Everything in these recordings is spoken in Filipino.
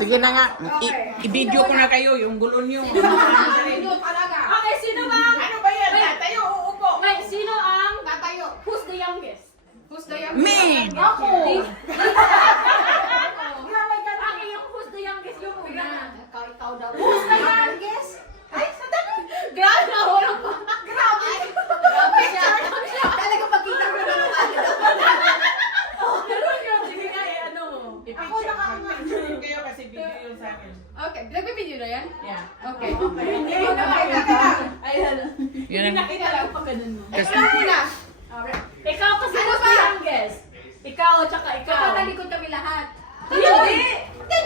Sige na nga. I-video ko na kayo yung gulo niyo. Okay, sino ba? Ano ba yan? Tatayo, uupo. Wait, sino ang Tatayo. who's the youngest? Who's the youngest? Me! Ako. Ako yung who's the youngest yung una. Ikaw daw. Who's the youngest? Ay, sandali. Grabe na walang pa. Grabe. Grabe siya. Talaga pagkita ko na ng ano. Pero yun, sige nga eh, ano mo. Ako naka-picture kayo kasi video yun sa akin. Okay, nagbibideo na yan? Yeah. Okay. Hindi Ikaw na kayo na. Ayan. Yun ang... Nakita lang pa ganun mo. Ikaw na muna. Ikaw kasi Ano who's ba? the youngest? Ikaw, tsaka ikaw. Kapag talikod kami lahat. Hindi!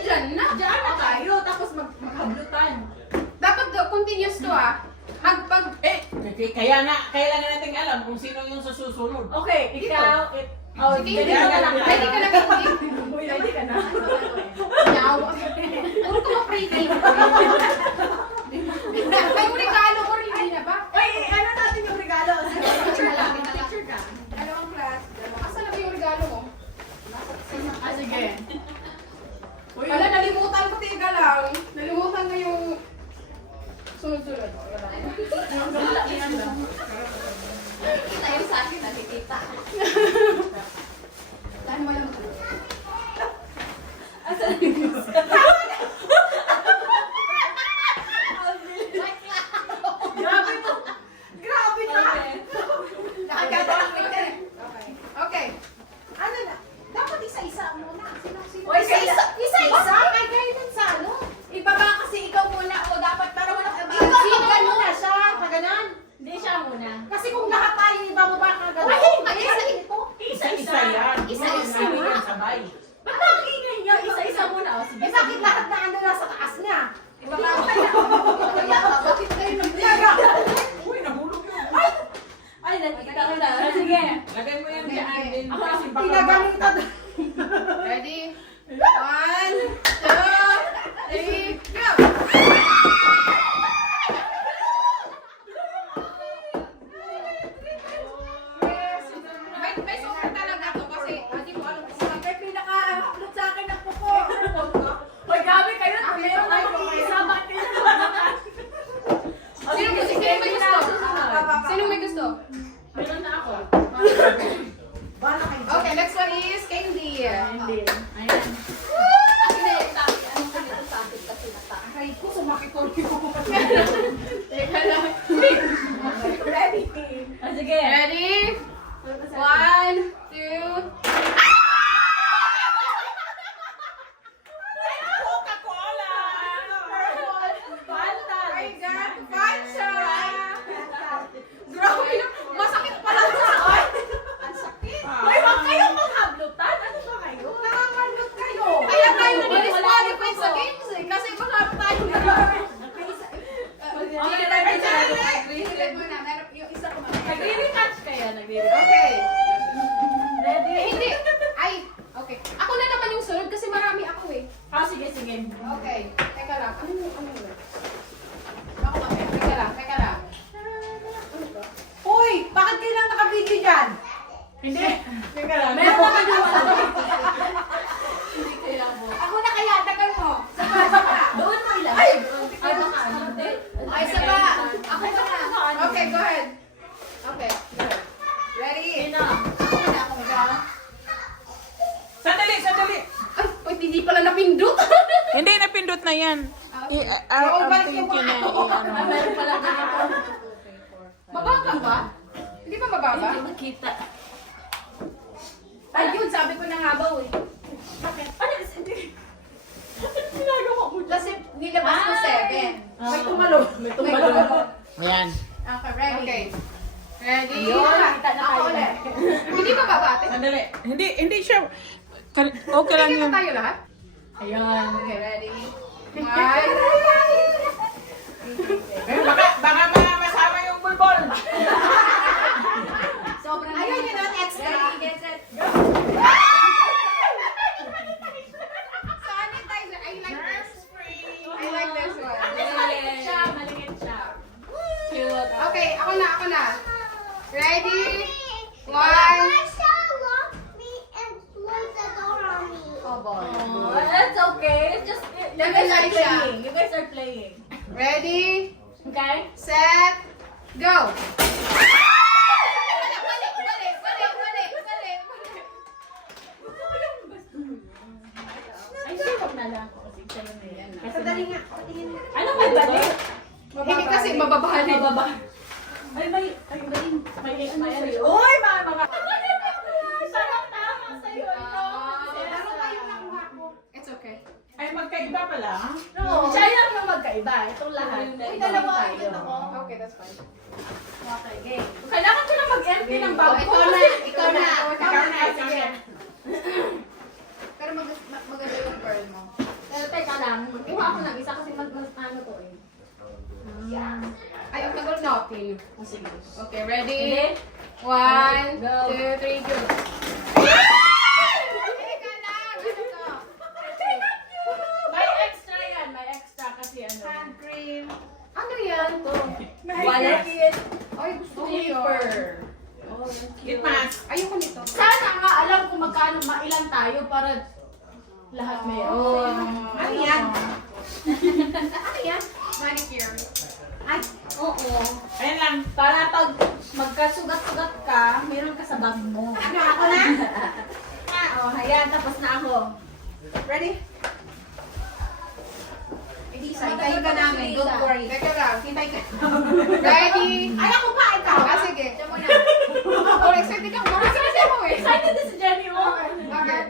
Diyan na. Diyan na tayo, tapos maghablutan. Dapat continuous to ah. Pag Kaya nga, kailangan natin alam kung sino yung susunod. Okay, ikaw. Oh, Sige, ganito na lang. ready ka na hindi. Ready ka na. Yaw. Puro ko ma-pre-game. May regalo ko rin hindi na ba? Ay, ano natin yung regalo? Picture lang. Picture ka. Dalawang class. Asan na ba yung regalo mo? Ah, sige. Wala, nalimutan ko. Tiga lang. Nalimutan ko yung sunod-sunod. Kita yung sa akin, nakikita. Saan mo lang? Asan yung Grabe to. Grabe ka. Nakakatawa ka eh. Okay. Ano na? Dapat isa-isa muna. Sino? O, isa-isa. Isa-isa? Ay, guidance sa ano? Ibaba kasi ikaw muna o dapat para walang Ikaw muna siya. Paganan. Hindi siya muna. Kasi kung lahat tayo ibababa ka gano'n. Ay, isa ito. Isa-isa yan. Isa-isa. Hindi yan sabay. Ba't ang ingay niya? Isa-isa muna. O, sige. Eh, bakit lahat na ano nasa taas niya? Ibaba ko kaya. Bakit kayo naglaga? Uy, nahulog yun. Ay, nakita ko na. Ah, sige. Lagay mo yan dyan din. Ako, Kasi baka Pinagalitan. Ready? 1, 2, 3, go! May super talaga to kasi hindi mo alam kung saan. May pinaka-upload sa akin ng puko. Hoy, grabe kayo. Meron na akong isa. Bakit Sino may gusto? Sino may gusto? Meron na ako. Bala kayo. Okay, next one is candy. Hindi. Ayan. Ay, ko sumakit ko. Teka lang. Ready? Ah, sige. Ready? 1, 2, Coca-Cola! Fanta. I got Pancha! Grabe na, masakit pala sa akin. Ang sakit. Hoy, wag kayong maghablutan. Ano ba kayo? Nakakalot kayo. Kaya tayo nag-disqualify sa games eh, kasi baka tayo na Okay, ready na. Ready mo na, meron yung isa ko Nagre-retouch kaya. Nagre-retouch. Okay. Ready? Hindi. Ay, okay. Ako na naman yung sunod kasi marami ako eh. Ah, sige, sige. Okay. Teka lang. Ano yun? Ako mamaya. Teka lang. Uy, bakit kailang naka-video dyan? Hindi. Teka lang. Meron naman yung ano. Hindi kailangan mo. Ako na kaya, tagal mo. Doon mo ilagay. Ay, baka ano. Ay, isa pa. Ako pa na. Okay, go ahead. Okay, go ahead. Ready? Sino? Ako na, ako na. Sandali, sandali. Ay, wait, hindi pala napindot. Hindi, napindot na yan. Okay. Ang thinking na Ah, meron pala ganito. Mababa ba? Hindi ba mababa? Hindi makita. Ayun, sabi ko na nga ba eh. Ano? Hindi. Ano ginagawa mo? Kasi nilabas ko 7. May tumalo. May tumalo. Ayan. Okay, ready? Okay. Ready? Ayun, kita na Ako tayo. ulit. Hindi ba babate? Sandali. Hindi siya... Okay lang Sige yun. na tayo lahat? Ayan. Okay, ready? 1, Baka masama yung bulbol. sobrang Ayun, yun ang extra. Ready, get set, go! Sanitizer, I like this. I like this one. Malingit siya. Malingit siya. Cute. Okay, ako na. Ready? 1, Marsha locked me and closed the door on me. oh boy. Oh, that's okay. It's just Yan ang light siya. You guys are playing. Ready, Okay? set, go! Ay, sure, na lang ako. Kasi sa'yo na yan. Kasi Sandali nga. Patingin nga. ano may balik? Hindi kasi mababahan eh. Ay, may ano sa'yo. Uy, mga. Sarap tama sa'yo. Laro pa yung nakuha ko. It's okay. Ay, magkaiba pala. No, siya lang yung magkaiba. Itong lahat. Uy, dalawa ang ito ko. Okay, that's fine. Okay, game. Kailangan ko na mag-empty ng bag ko. Ikaw na. Ikaw na. Sige. Pero maganda yung pearl mo. Pero teka lang, magkuha ako ng isa kasi ano to eh. Ay, ang tagal natin. Sige. Okay, ready? Ready? 1, 2, 3, go! May extra yan. May extra kasi ano. Hand cream. Ano yan? Wallet. Ay, gusto ko yun. Oh, It pass. Ayoko nito. sana nga alam kung magkano mailan tayo para lahat meron. Ano yan? Ano yan? Manicure. Ay, Oo. Ayan lang. Para pag magkasugat-sugat ka, meron ka sa bag mo. ano ako na? Oh, ayan, tapos na ako. Ready? Hintayin ka namin. Don't worry. Teka lang. Hintay ka. Ready? Ay, ako pa. Ikaw. Ah, sige. Diyan muna. Oh, excited ako. Excited ako eh. Excited na si Jenny, oh. Okay.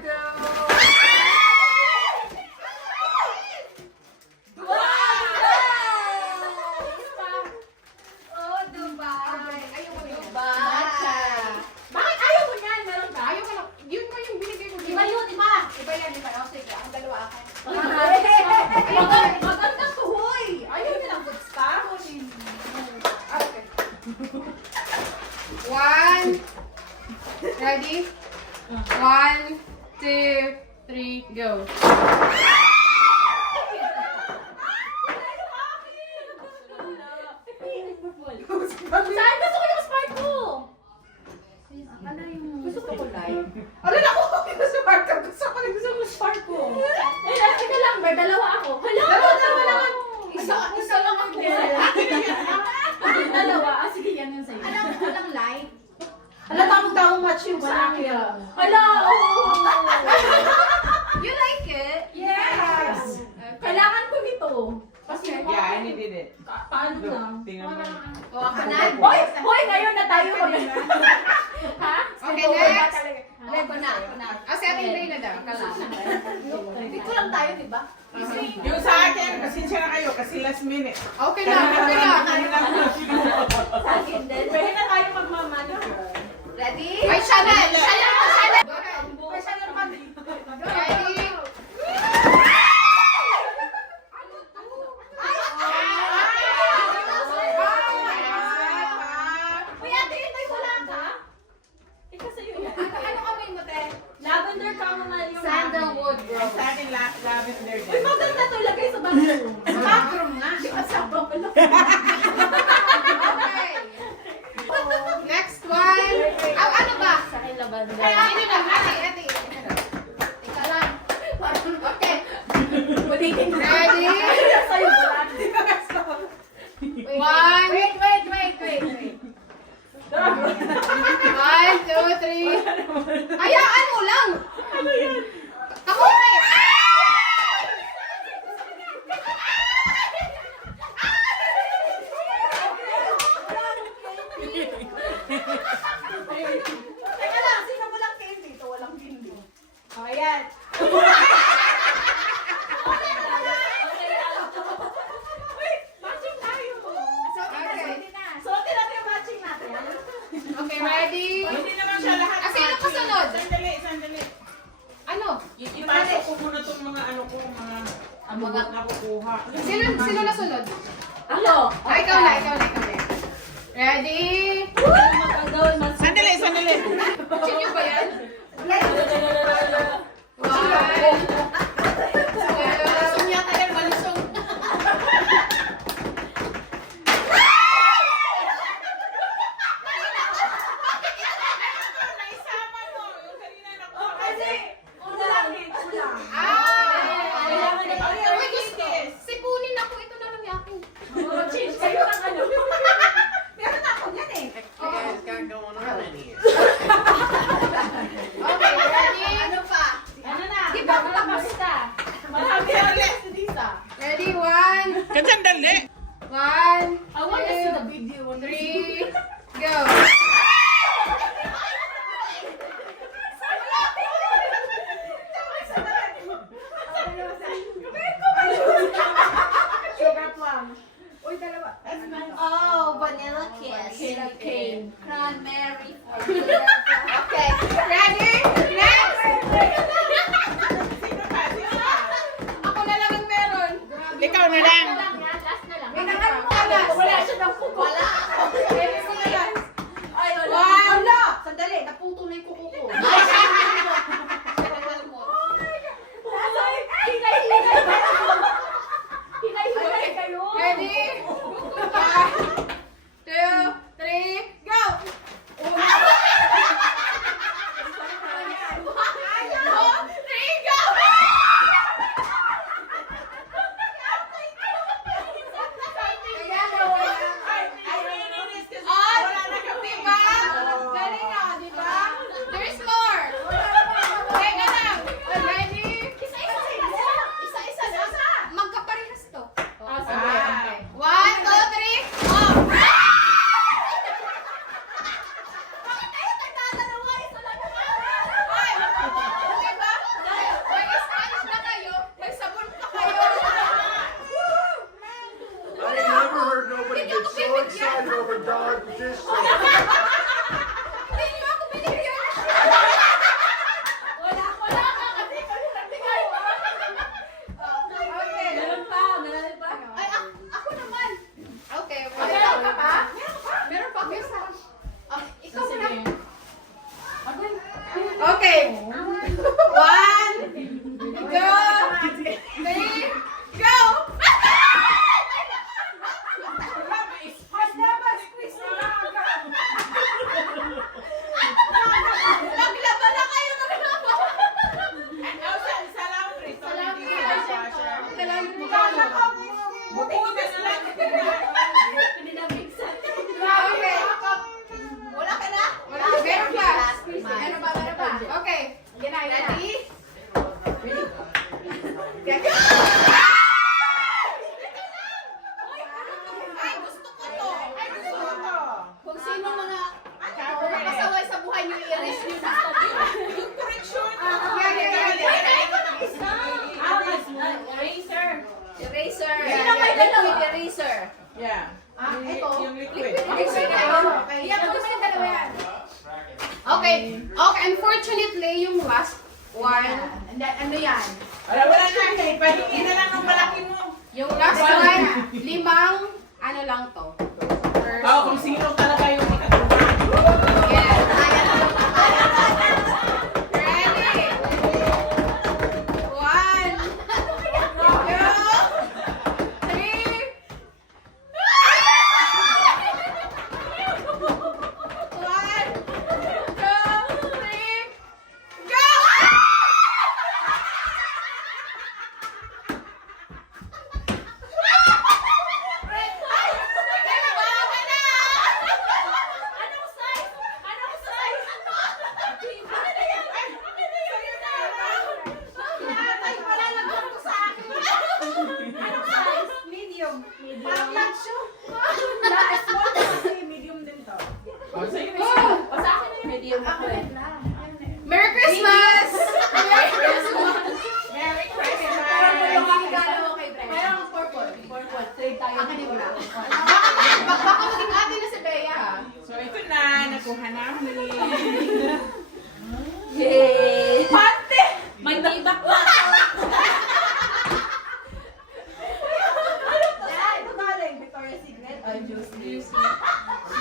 Oh, Dubai. Ayoko nito. Matcha. Bakit ayaw mo niyan? Meron ka? Ayoko na. Yun mo yung binigay ko. Iba yun, iba. Iba yan, iba. Oh, sige. Ang dalawa akin. Maganda to, hoy! Ayaw niya ng goods pa? Ah, okay. 1. Ready? 1, 2, 3, go. Saan gusto ko yung smart ko? Ano yung... Gusto ko live. Ano na ako? Gusto ko na Gusto mo smart ko. Eh, teka lang, may dalawa ako. Hala! Dalawa naman. Isa lang ako. Dalawa. Ah, sige, yan yun sa'yo. Walang light. Hala, tamang match yung sa akin. Hala, oo. You like it? Yes! Kailangan ko nito. Kasi, Yeah, I needed it. paano Look, lang? tingnan mo. O, ako na. Hoy! Hoy! Ngayon na tayo mag... Ha? Okay, next. Ako na. Ah, si Ate Inday na daw. Dito lang tayo, di ba? Yung sa akin, pasensya na kayo kasi last minute. Okay lang, okay lang. Sa akin din. Pwede na tayo magmamano. Ready? Ay, Chanel! Chanel! Chanel! Go ahead. Bukas siya naman. Ready? Uy, ate, may wala ka? Ikaw sa'yo yan. Ano kami mo, te? Lavender chamomile yung Sandalwood, akin. bro. Sa akin, lavender Uy, din. maganda to. Lagay sa bathroom. Bathroom nga. Di ba sabi ko lang? Okay. Next one. Ah, ano ba? Sa akin, lavender. Ay, Ate na. Ate. Ika lang. Okay. Ulitin ko. Ready? Sa'yo, wala. One. Wait. 1, 2, 3. Hayaan mo lang. Ano yan? Kamoy! Teka lang, sino mo lang candy? Ito walang candy. O, ayan. Matching tayo. Sorry na. Suotin natin yung matching natin. Okay, ready? Hindi naman siya lahat. Ah, sino kasunod? Sandali. Ano? Ipasok ko muna itong mga ano ko, mga amugot na kukuha. Sino nasunod? Ako. Ah, ikaw na. Ready? Magagawin mas... Sandali. Sino ba yan? Malusong yata yan, malusong. Naisama mo. Yung kanina na Kasi, kulang. Ah! Kailangan na Uy, gusto sandali. 1, I want to see the 2, video. 3, go! Sugar plum. Uy, dalawa. Oh, vanilla kiss. Vanilla cane. Cranberry. Okay, ready? Next! Ako na lang ang meron. Ikaw na lang. Last na lang. May naman mo na. Wala siya ng kuko. Wala. Ready ko na lang. Ay, wala. One. Wala. Sandali, naputo na yung kuko ko. Hinay-hinay kayo. Ready? 1, 2, 3, go! There's more! Teka lang! Ready? Isa-isa lang. Magkaparehas to. Ah, sige. Okay. 1, 2, 3, go! Bakit tayo nagdadalawa? Isa lang naman. Hoy! Diba? May sponge na kayo, may sabon pa kayo. I ain't never heard nobody get so excited over dog dish soap. Hindi niyo ako binigyan. Wala ka kasi kami nagbigay. Okay. Meron pa, meron pa. Ay, ako naman. Okay, okay. Meron ka pa? Meron pa. Ikaw na. Sige. Okay. 1, go! 3, go! Naglaba na kayo ng Okay. Wala ka na? Wala. Meron pa. Meron pa, meron pa. Okay. Ready? Ay, gusto ko to. Ay, gusto ko to. Kung sino mga pasaway sa buhay niyo, i-erase niyo na. Yung correction. Eraser. Eraser. Sino may dalawa? Liquid eraser. Yeah. Ito. Yung liquid. Eraser na yun. Iyan ko naman yung dalawa yan. Okay. Okay, unfortunately, yung last one, ano yan? Wala na. Pahingi na lang ng malaki mo. Yung last one, 5, ano lang to. Oo, kung sino talaga yung makatulog. Yes. Ready? 1, Medium. Parang macho. Small kasi medium din to. Oh, sa'yo na. O sa akin na yung medium. Merry Christmas! Merry Christmas! Merry Christmas. Yung regalo ko kay Brenda. Merong purple. Purple. Trade tayo. Akin yung black. Baka maging atin na si Bea. So, ito na. Nakuha namin. Yay! Pante! May tibak pa. Ito galing. Victoria's Secret. Juicy.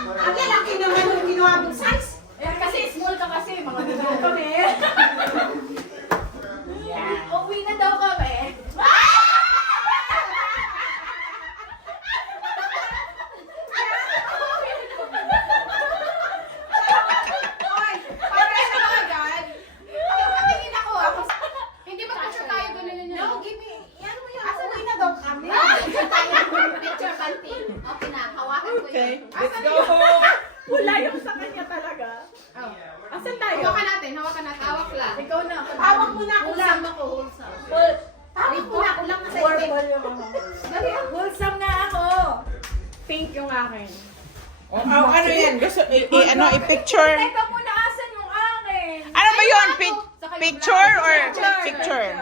Ang lalaki naman yung ginawa mong size. Kasi small ka kasi. Mga bigyan kami. Uwi na daw kami. Oy, para sa mga agad. Patingin ako ah. Hindi mag-picture tayo ganun yun. No, give me. Ano mo yun? Uwi na daw kami. Picture tayo. Picture banting. Okay na, hawakan ko Okay, yun. let's go. Wala yung sa kanya talaga. Asan tayo? Hawakan natin, hawakan natin. Hawak lang. Ikaw na. Hawak mo na. Wholesome ako, wholesome. Hawak mo na. Kulang na sa ibig. Dali ah. Wholesome akin. ano yan? Gusto, i-picture? Teka muna, asan yung akin? Ano ba yun? Picture or picture?